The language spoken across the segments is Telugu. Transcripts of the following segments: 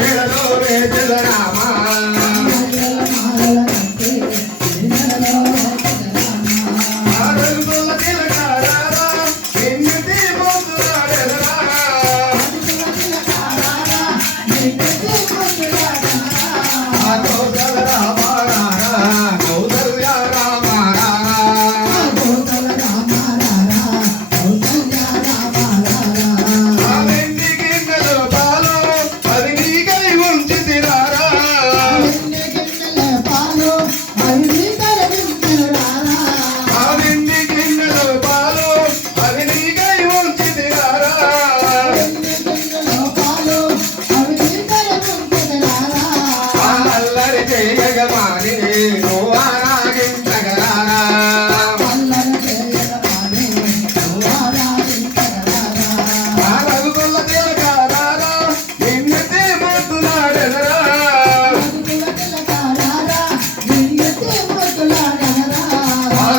ಮೇಳದ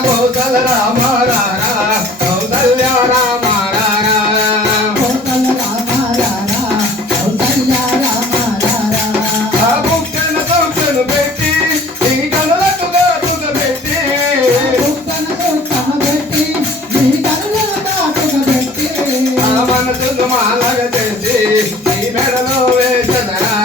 కోసల రామ రారా కౌసల్య రామ రారా కోసల రామ రారా కౌసల్య రామ రారా ఆ బుక్కన తొక్కను పెట్టి ఈ కనులకు గాటుక పెట్టి కుక్కన పెట్టి పెట్టి ఆ మనసును మాలగ చేసి ఈ మెడలో వేసదరారా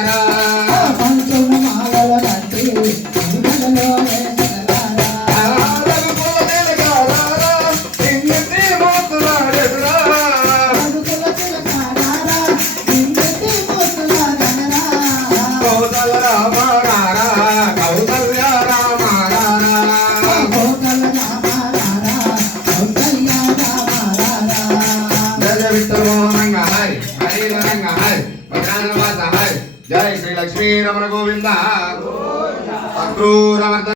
రంగ హరి హరి రంగ భద్రానవాస హరి జయ శ్రీ లక్ష్మీ రమణ గోవింద. అక్రూరవర్ధ